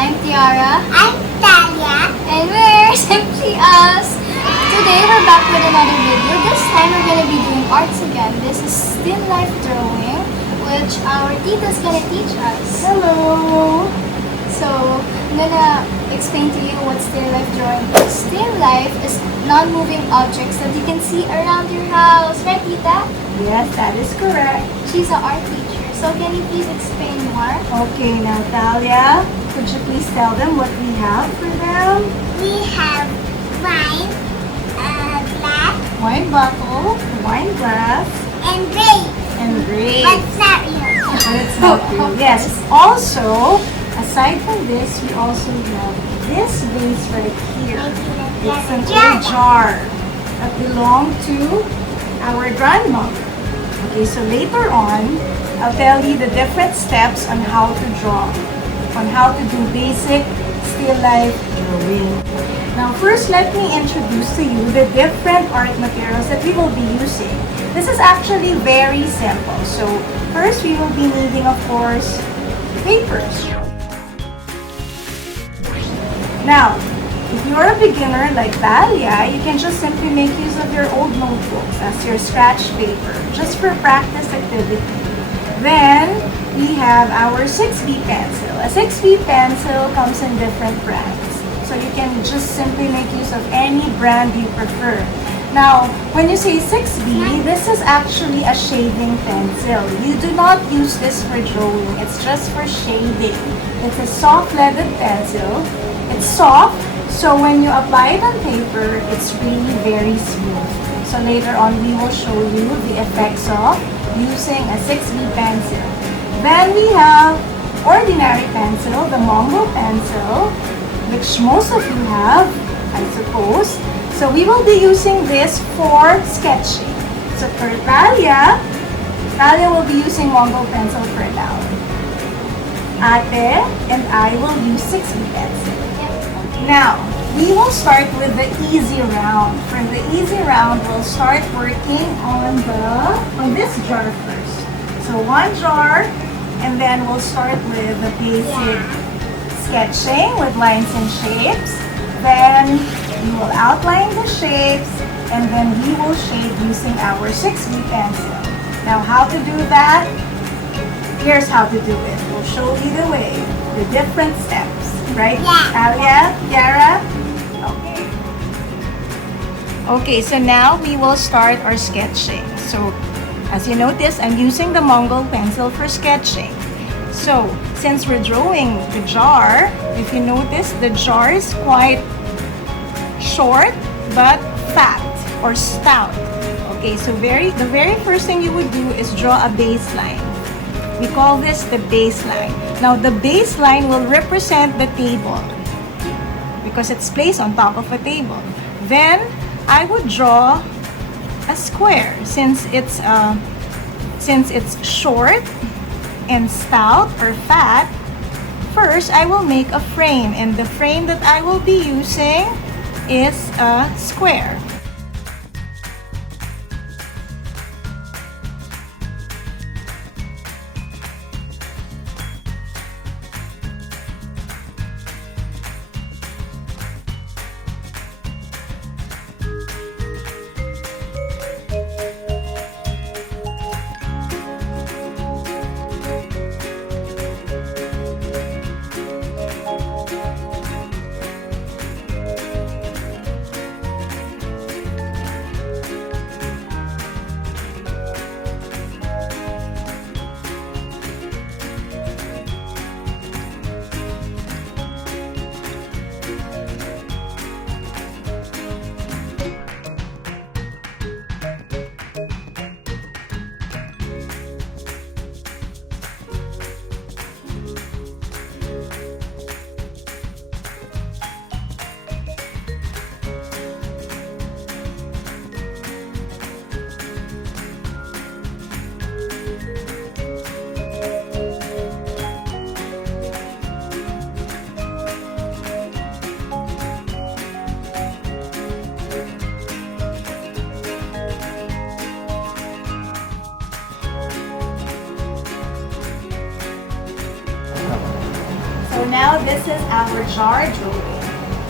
I'm Tiara. I'm Talia. And we're Simply Us. Today we're back with another video. This time we're going to be doing arts again. This is still life drawing, which our tita's going to teach us. Hello. So, I'm going to explain to you what still life drawing is. Still life is non-moving objects that you can see around your house. Right, tita? Yes, that is correct. She's an art teacher. So, can you please explain more? Okay, now Talia, could you please tell them what we have for them? We have wine, glass, Wine bottle. Wine glass and grapes. and grapes. But not real. But it's not real. Yes. Also, aside from this, we also have this vase right here. It's an old jar that belonged to our grandmother. Okay, so later on, I'll tell you the different steps on how to draw, on how to do basic still life drawing. Now, first, let me introduce to you the different art materials that we will be using. This is actually very simple. So, first, we will be needing, of course, papers. Now, if you're a beginner like Talia, you can just simply make use of your old notebooks as your scratch paper, just for practice activity. Then, we have our 6B pencil. A 6B pencil comes in different brands. So you can just simply make use of any brand you prefer. Now, when you say 6B, this is actually a shading pencil. You do not use this for drawing. It's just for shading. It's a soft-leaded pencil. It's soft, so when you apply it on paper, it's really very smooth. So later on, we will show you the effects of using a 6B pencil. Then we have ordinary pencil, the Mongol pencil, which most of you have, I suppose. So we will be using this for sketching. So for Talia will be using Mongol pencil for now. Ate and I will use 6B pencil. Now, we will start with the easy round. For the easy round, we'll start working on this jar first. So one jar, and then we'll start with the basic sketching with lines and shapes. Then we will outline the shapes, and then we will shade using our 6B pencil. Now, how to do that? Here's how to do it. We'll show you the way, the different steps. Right? Yeah. Alia, Kiara? Okay. Okay, so now we will start our sketching. So, as you notice, I'm using the Mongol pencil for sketching. So, since we're drawing the jar, if you notice, the jar is quite short but fat or stout. Okay, so the very first thing you would do is draw a baseline. We call this the baseline. Now, the baseline will represent the table because it's placed on top of a table. Then, I would draw a square since it's short and stout or fat. First, I will make a frame, and the frame that I will be using is a square. now this is our jar drawing.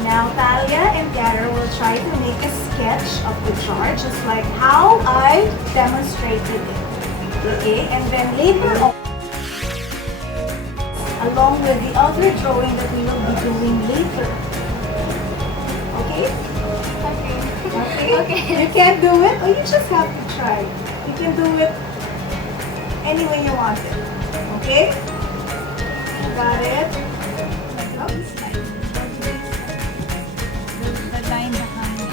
Now Talia and Tara will try to make a sketch of the jar just like how I demonstrated it. Okay, and then later on, along with the other drawing that we will be doing later. Okay? Okay. Okay? You can't do it? Oh, you just have to try. You can do it any way you want it. Okay? Got it? Oops. The line behind it.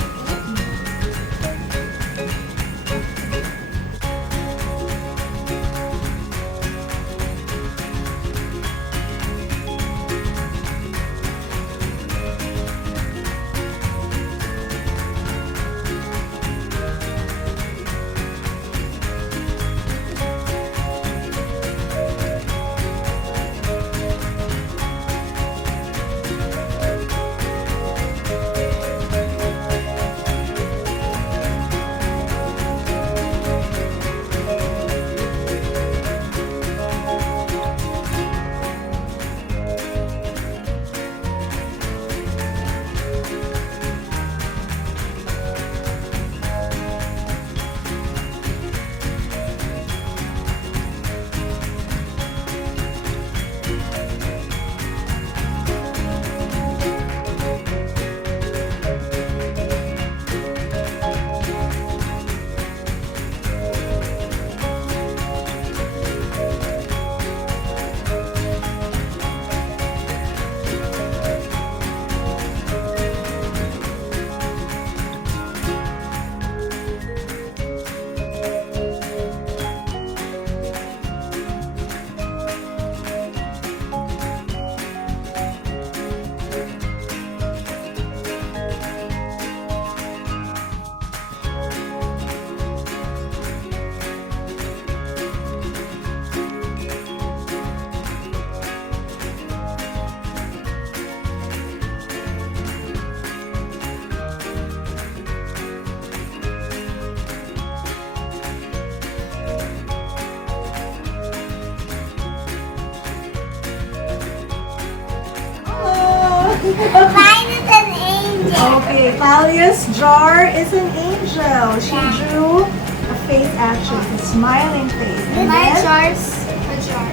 Mine is an angel. Okay, Talia's jar is an angel. She drew a face actually, a smiling face. And My then- jar's a jar.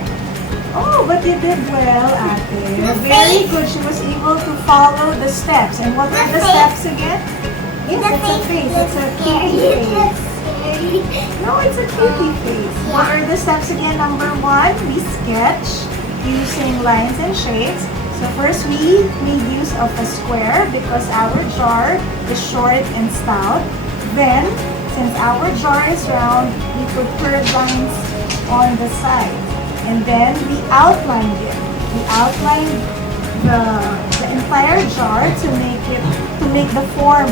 Oh, but you did well, Ate. The Very face. good. She was able to follow the steps. And what are The the face. steps again? Yes, The it's a face. It's a cutie face. No, it's a cutie face. What are the steps again? Number 1, we sketch using lines and shapes. So first we made use of a square because our jar is short and stout. Then, since our jar is round, we put curved lines on the side. And then we outlined it. We outlined the entire jar to make the form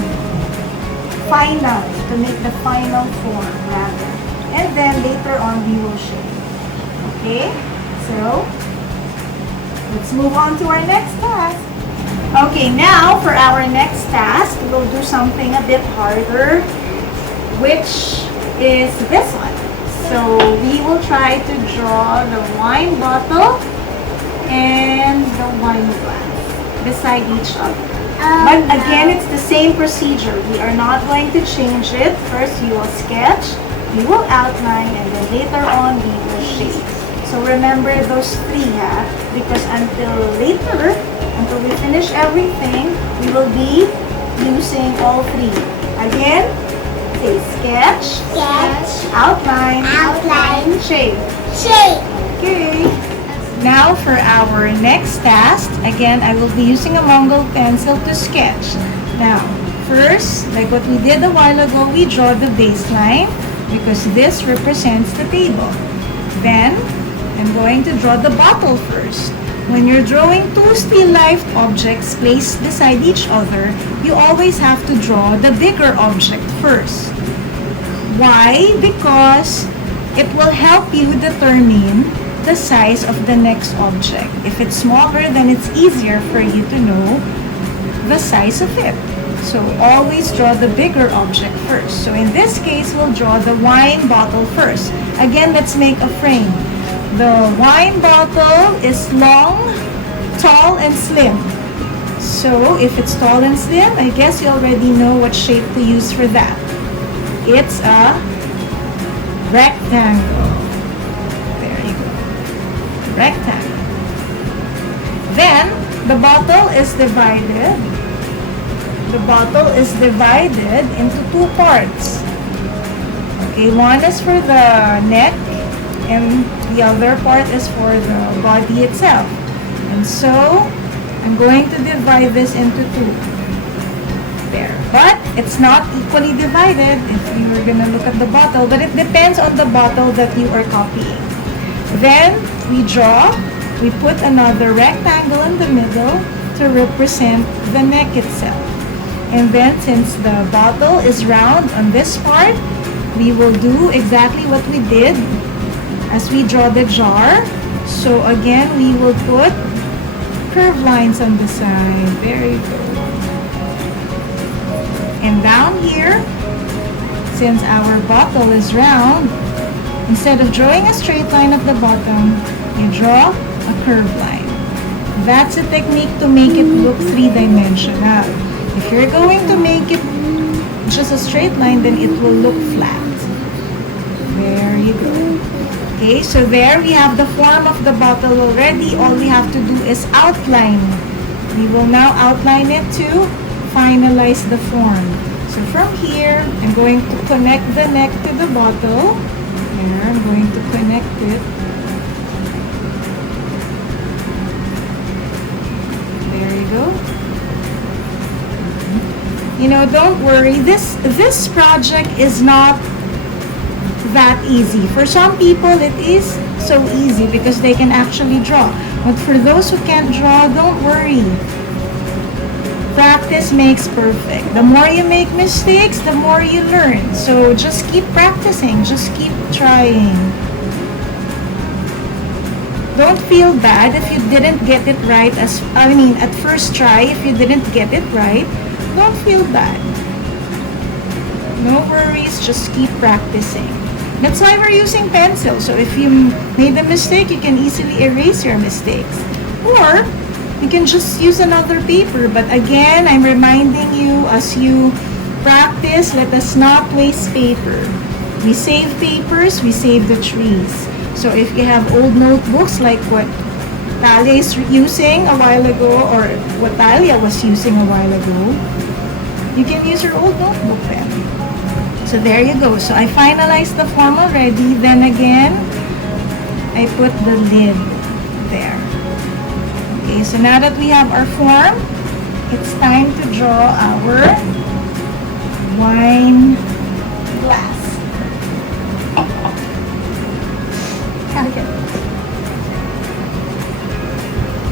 final, to make the final form rather. And then later on we will shape. Okay? So let's move on to our next task. Okay, now for our next task, we'll do something a bit harder, which is this one. So we will try to draw the wine bottle and the wine glass beside each other. But again, it's the same procedure. We are not going to change it. First, you will sketch, we will outline, and then later on, we will shape. So remember those 3, because until later, until we finish everything, we will be using all 3. Again, say sketch, outline, shape. Okay. Now for our next task, again, I will be using a Mongol pencil to sketch. Now, first, like what we did a while ago, we draw the baseline because this represents the table. Then, I'm going to draw the bottle first. When you're drawing 2 still-life objects placed beside each other, you always have to draw the bigger object first. Why? Because it will help you determine the size of the next object. If it's smaller, then it's easier for you to know the size of it. So always draw the bigger object first. So in this case, we'll draw the wine bottle first. Again, let's make a frame. The wine bottle is long tall and slim. So if it's tall and slim, I guess you already know what shape to use for that. It's a rectangle. There you go. Rectangle. Then, the bottle is divided. The bottle is divided into two parts. Okay, one is for the neck and the other part is for the body itself. And so, I'm going to divide this into two. There. But, it's not equally divided if you were gonna look at the bottle, but it depends on the bottle that you are copying. Then, we put another rectangle in the middle to represent the neck itself. And then, since the bottle is round on this part, we will do exactly what we did as we draw the jar. So again, we will put curved lines on the side. There you go. And down here, since our bottle is round, instead of drawing a straight line at the bottom, you draw a curved line. That's a technique to make it look three-dimensional. If you're going to make it just a straight line, then it will look flat. There you go. Okay, so there we have the form of the bottle already. All we have to do is outline. We will now outline it to finalize the form. So from here, I'm going to connect the neck to the bottle. There, I'm going to connect it. There you go. You know, don't worry. This project is not that easy. For some people, it is so easy because they can actually draw. But for those who can't draw, don't worry. Practice makes perfect. The more you make mistakes, the more you learn. So just keep practicing. Just keep trying. Don't feel bad if you didn't get it right at first try, if you didn't get it right. Don't feel bad. No worries, just keep practicing. That's why we're using pencil. So if you made a mistake, you can easily erase your mistakes. Or you can just use another paper. But again, I'm reminding you, as you practice, let us not waste paper. We save papers, we save the trees. So if you have old notebooks like what Talia is using a while ago, or what Talia was using a while ago, you can use your old notebook then. So there you go. So I finalized the form already. Then again, I put the lid there. Okay, so now that we have our form, it's time to draw our wine glass. Okay.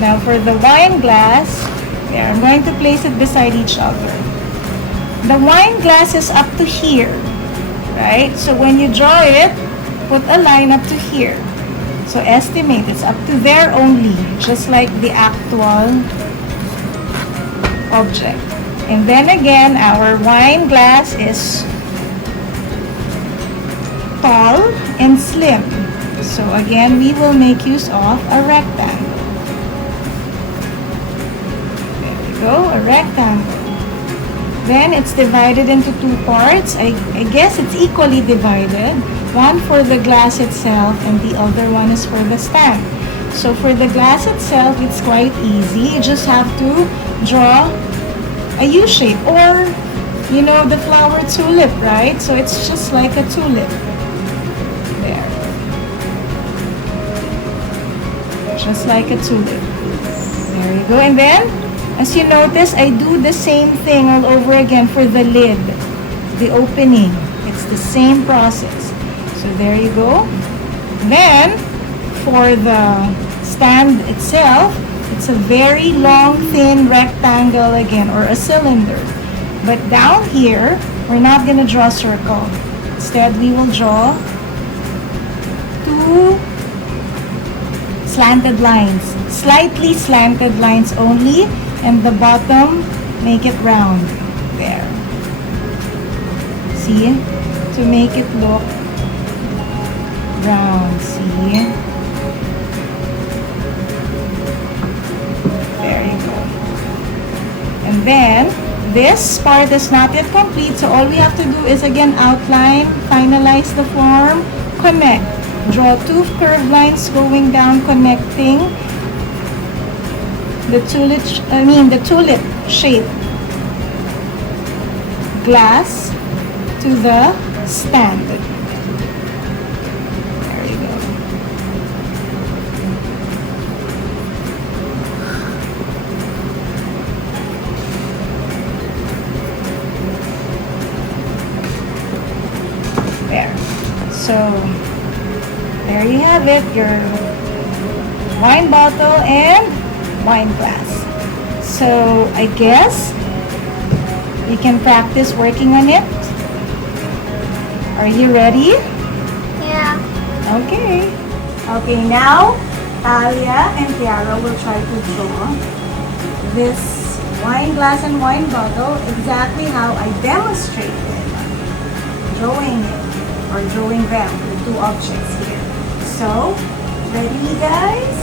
Now for the wine glass, there, I'm going to place it beside each other. The wine glass is up to here, right? So when you draw it, put a line up to here. So estimate, it's up to there only, just like the actual object. And then again, our wine glass is tall and slim. So again, we will make use of a rectangle. There we go, a rectangle. Then it's divided into two parts. I guess it's equally divided. One for the glass itself and the other one is for the stand. So for the glass itself, it's quite easy. You just have to draw a U shape, or you know the flower tulip, right? So it's just like a tulip. There. Just like a tulip. There you go. And then, as you notice, I do the same thing all over again for the lid, the opening. It's the same process. So there you go. Then, for the stand itself, it's a very long, thin rectangle again, or a cylinder. But down here, we're not going to draw a circle. Instead, we will draw two slanted lines, slightly slanted lines only, and the bottom, make it round. There. See? To make it look round. See? There you go. And then, this part is not yet complete, so all we have to do is again outline, finalize the form, connect. Draw 2 curved lines going down, connecting the tulip shape glass to the stand. There you go. There. So, there you have it, your wine bottle and wine glass. So, I guess you can practice working on it. Are you ready? Yeah. Okay. Okay, now Talia and Tiara will try to draw this wine glass and wine bottle exactly how I demonstrated drawing it or drawing them, the 2 objects here. So, ready guys?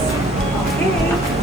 Okay.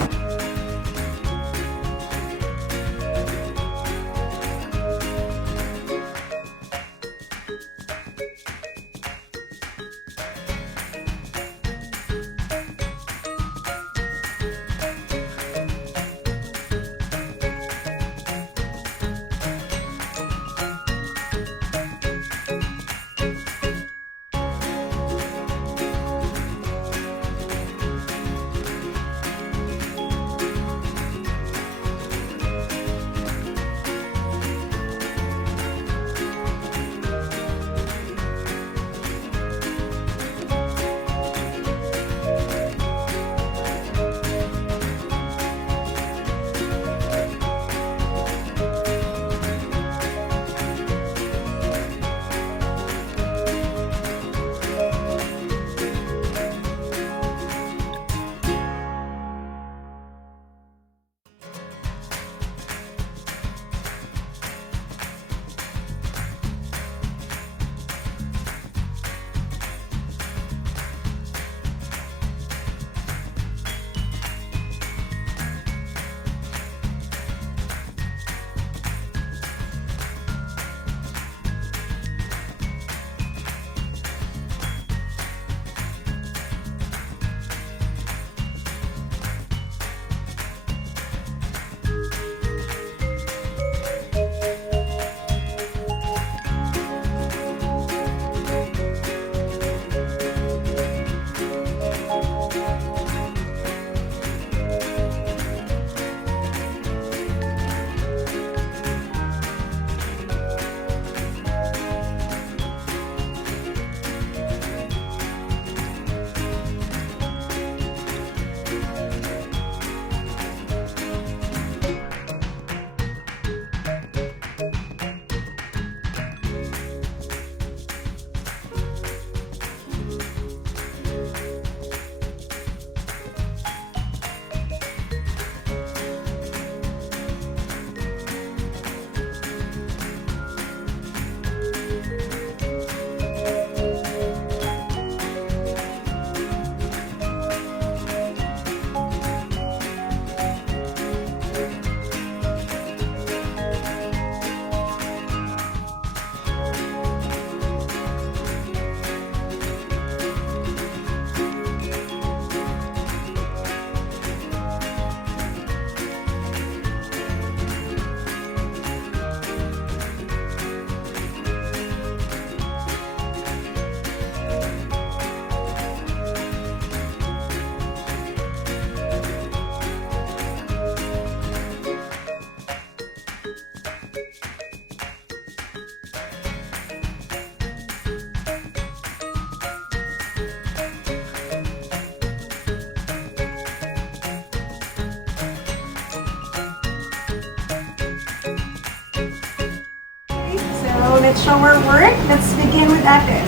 let's show our work. Let's begin with Ate.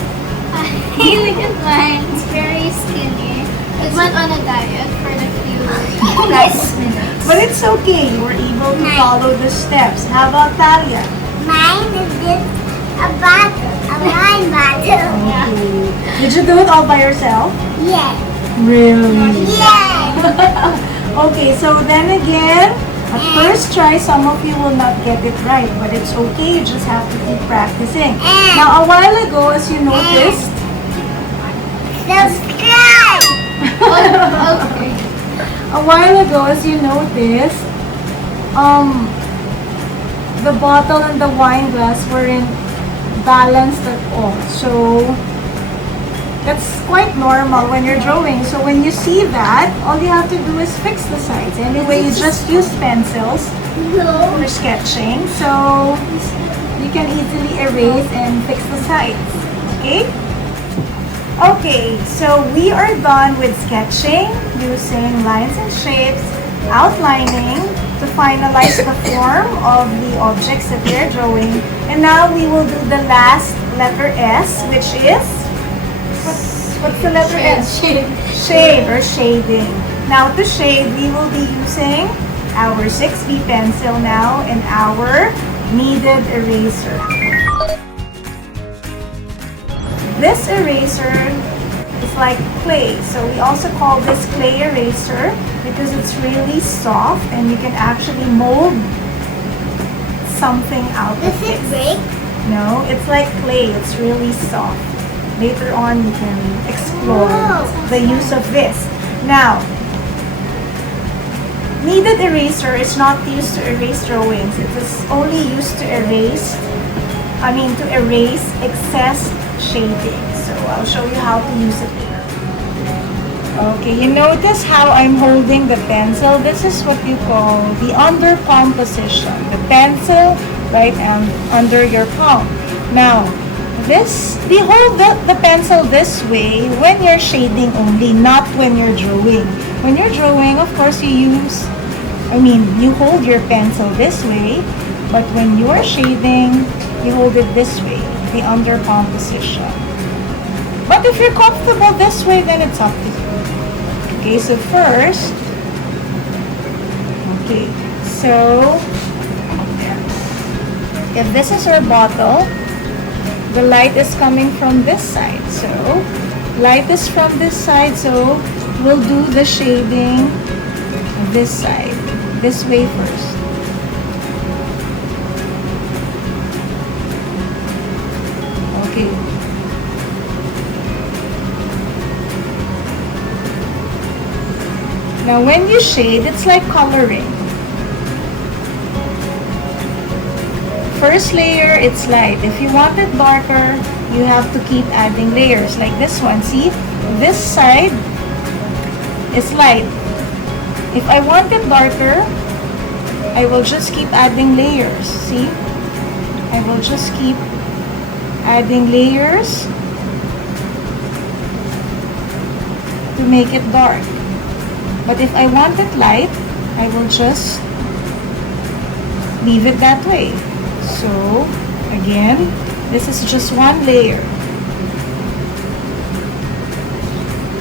Look at mine. It's very skinny. It went on a diet for a few last minutes. But it's okay. You were able to follow the steps. How about Talia? Mine is just a bottle, a wine bottle. Okay. Did you do it all by yourself? Yes. Really? Yes. Okay, so then again, at first try, some of you will not get it right, but it's okay. You just have to keep practicing. Now, a while ago, as you noticed, Subscribe! Okay. a while ago, as you noticed, the bottle and the wine glass weren't balanced at all. So that's quite normal when you're drawing. So when you see that, all you have to do is fix the sides. Anyway, you just use pencils for sketching. So you can easily erase and fix the sides. Okay? Okay, so we are done with sketching using lines and shapes, outlining to finalize the form of the objects that we are drawing. And now we will do the last letter S, which is, what's the letter S? Shade or shading. Now to shade, we will be using our 6B pencil now and our kneaded eraser. This eraser is like clay, so we also call this clay eraser because it's really soft and you can actually mold something out of Does it. it break? No, it's like clay, it's really soft. Later on you can explore the use of this. Now, kneaded eraser is not used to erase drawings. It is only used to erase excess shading. So I'll show you how to use it here. Okay, you notice how I'm holding the pencil? This is what you call the under palm position. The pencil right and under your palm. Now, we hold the pencil this way when you're shading only, not when you're drawing. When you're drawing, of course, you hold your pencil this way, but when you're shading, you hold it this way, the under palm position. But if you're comfortable this way, then it's up to you. Okay, so first, if this is our bottle, the light is coming from this side. So, light is from this side, so we'll do the shading this side, this way first. Okay. Now when you shade, it's like coloring. First layer, it's light. If you want it darker, you have to keep adding layers. Like this one, see? This side is light. If I want it darker, I will just keep adding layers. See? I will just keep adding layers to make it dark. But if I want it light, I will just leave it that way. So, again, this is just one layer.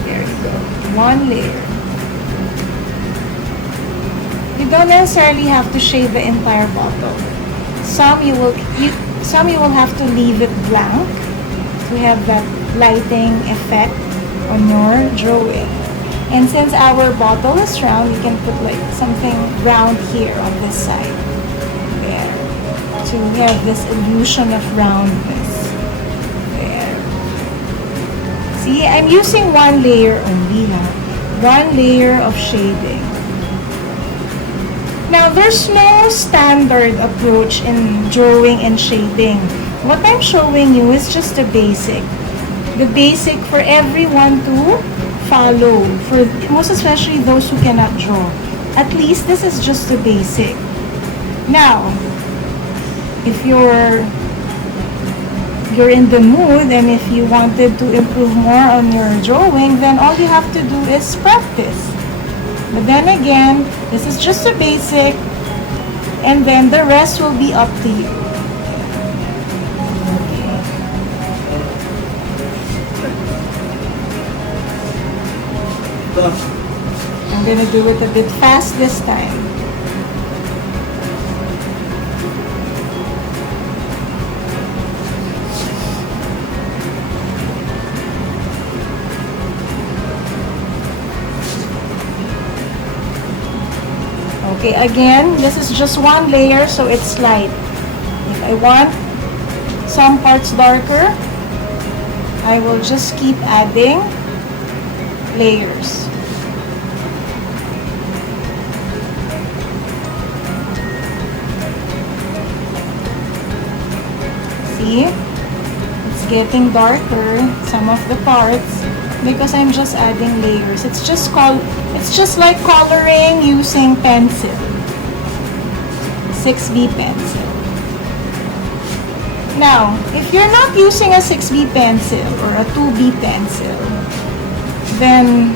There you go. One layer. You don't necessarily have to shade the entire bottle. Some you will have to leave it blank to have that lighting effect on your drawing. And since our bottle is round, you can put like something round here on this side. There. To have this illusion of roundness. There. See, I'm using one layer only now. One layer of shading. Now, there's no standard approach in drawing and shading. What I'm showing you is just the basic. The basic for everyone to follow, for most especially those who cannot draw. At least this is just the basic. Now, if you're in the mood and if you wanted to improve more on your drawing, then all you have to do is practice. But then again, this is just a basic, and then the rest will be up to you. I'm gonna do it a bit fast this time. Okay, again, this is just one layer, so it's light. If I want some parts darker, I will just keep adding layers. See? It's getting darker, some of the parts, because I'm just adding layers. It's just like coloring using pencil. 6B pencil. Now, if you're not using a 6B pencil or a 2B pencil, then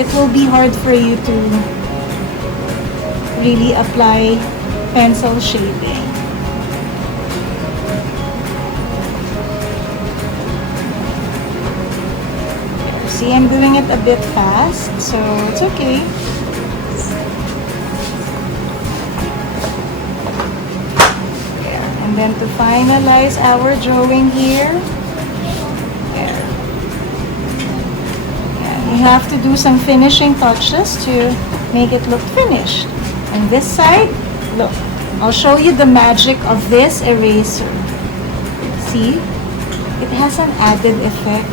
it will be hard for you to really apply pencil shading. See, I'm doing it a bit fast, so it's okay. There. And then to finalize our drawing here, there. Yeah, you have to do some finishing touches to make it look finished. On this side, look, I'll show you the magic of this eraser. See? It has an added effect.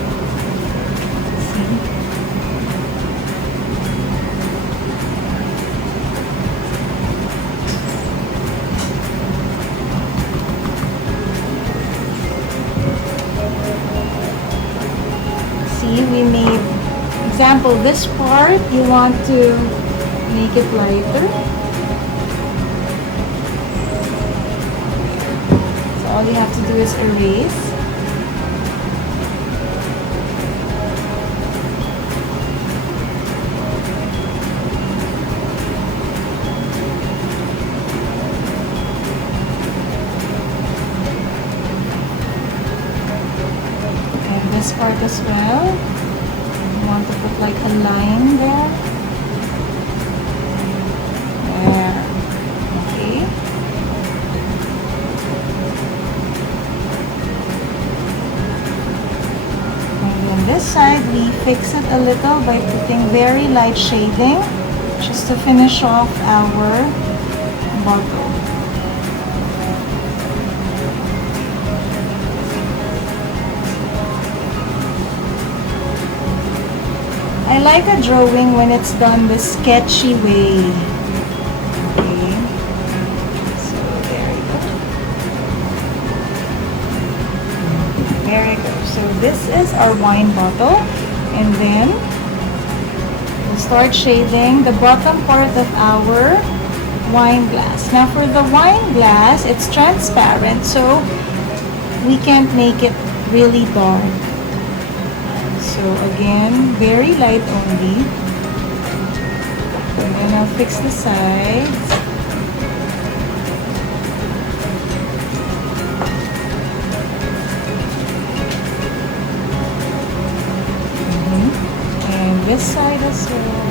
We made, example, this part, you want to make it lighter. So all you have to do is erase. And this part as well. Want to put like a line there. There. Okay. And on this side, we fix it a little by putting very light shading just to finish off our bottle. I like a drawing when it's done the sketchy way. Okay. So there you go. There you go. So this is our wine bottle. And then we'll start shading the bottom part of our wine glass. Now for the wine glass, it's transparent, so we can't make it really dark. So again, very light only. And then I'll fix the sides. And this side as well.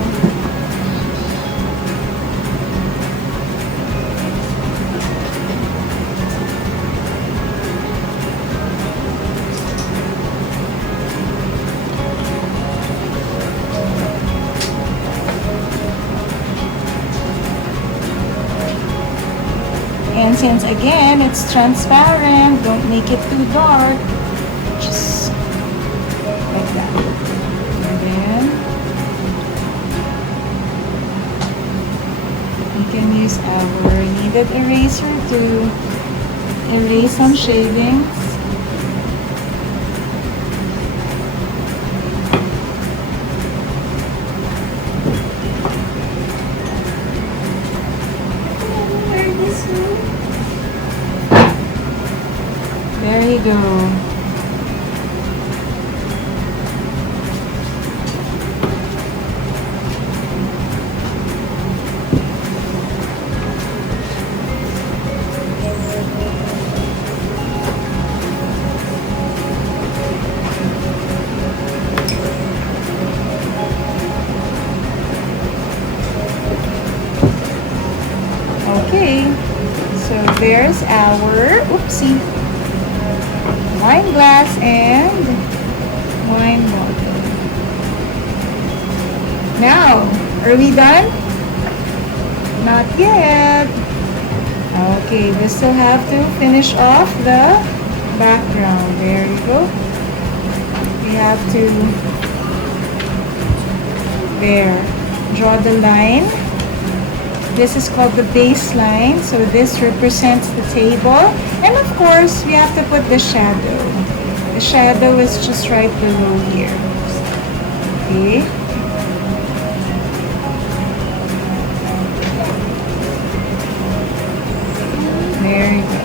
And since again it's transparent, don't make it too dark, just like that. And then we can use our kneaded eraser to erase some shadings. There you go. Okay, so there's our, oopsie, wine glass and wine bottle. Now, are we done? Not yet. Okay, we still have to finish off the background. There you go. We have to draw the line. This is called the baseline. So this represents the table. And of course, we have to put the shadow. The shadow is just right below here. Okay. There you go.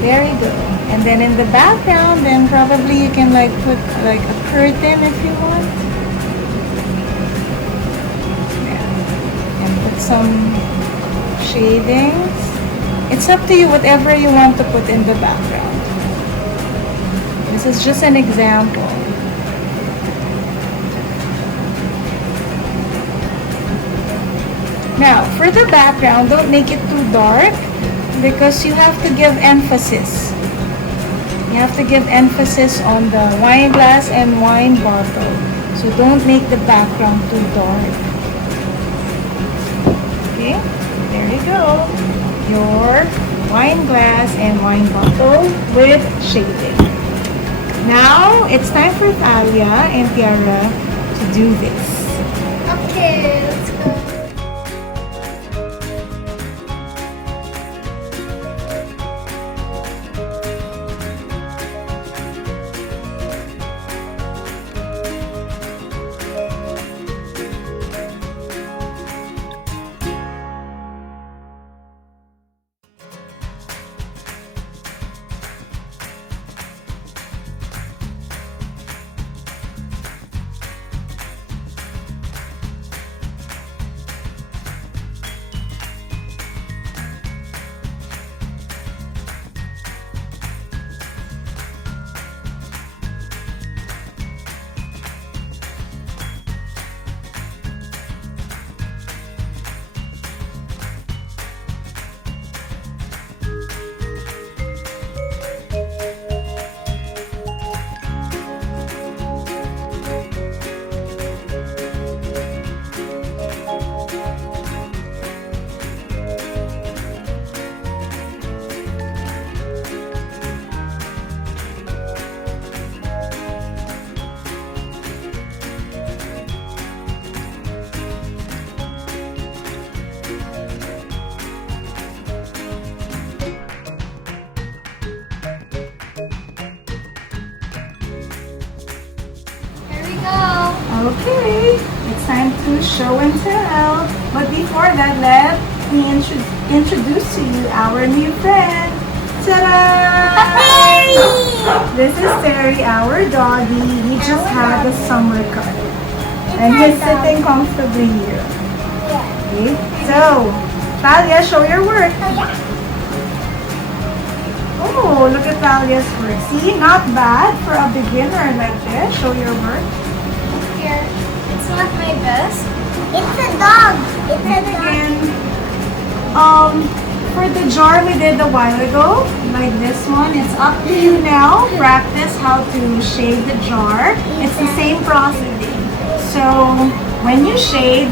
There you go. And then in the background, then probably you can like put like a curtain if you want. Yeah. And put some shadings. It's up to you, whatever you want to put in the background. This is just an example. Now, for the background, don't make it too dark because you have to give emphasis. You have to give emphasis on the wine glass and wine bottle. So don't make the background too dark. Okay, there you go. Your wine glass and wine bottle with shading. Now, it's time for Thalia and Tiara to do this. Okay, let's go. Okay, it's time to show and tell. But before that, let me introduce to you our new friend. Ta-da! This is Terry, our doggy. He just had a summer cut. And he's sitting comfortably here. Okay, so, Thalia, show your work. Oh, look at Thalia's work. See, not bad for a beginner like this. Show your work. Here, it's not my best. It's a dog. It's a And dog. again, for the jar we did a while ago, like this one, it's up to you now. Practice how to shade the jar. It's the same processing. So when you shade,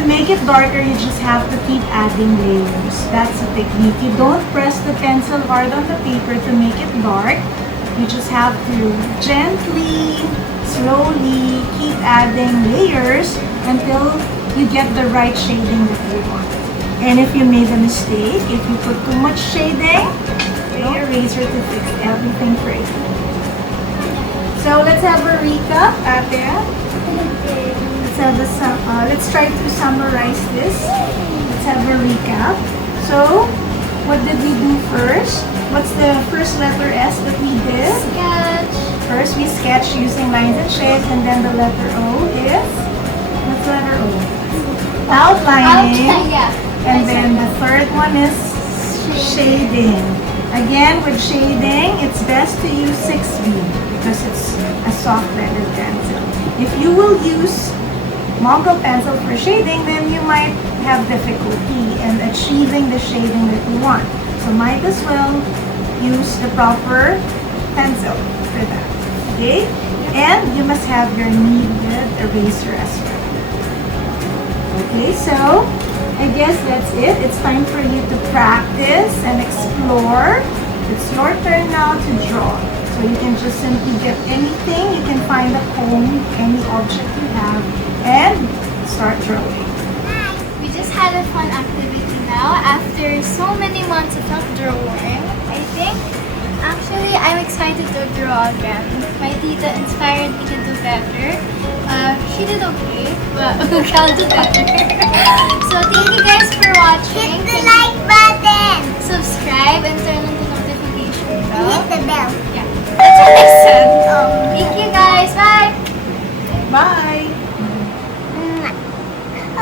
to make it darker, you just have to keep adding layers. That's the technique. You don't press the pencil hard on the paper to make it dark. You just have to gently, slowly keep adding layers until you get the right shading that you want. And if you made a mistake, if you put too much shading, get your eraser to fix everything for you. So let's have a recap, Ate. Let's try to summarize this. Let's have a recap. So, what did we do first? What's the first letter S that we did? Sketch. First, we sketch using lines and shapes, and then the letter O is? What's the letter O? Outlining. Yeah. And then the third one is shading. Again, with shading, it's best to use 6B because it's a soft leaded pencil. If you will use Mongol pencil for shading, then you might have difficulty in achieving the shading that you want. So might as well use the proper pencil for that. Okay? And you must have your kneaded eraser as well. Okay, so I guess that's it. It's time for you to practice and explore. It's your turn now to draw. So you can just simply get anything. You can find a comb, any object you have, and start drawing. We just had a fun activity now after so many months of not drawing. I think actually I'm excited to draw again. My tita inspired me to do better. She did okay, but I'll do better. So thank you guys for watching. Hit the like button. Subscribe and turn on the notification bell. Hit the bell. Yeah, that's what I said. Thank you guys. Bye. Bye!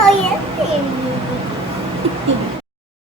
Oh, yes, baby.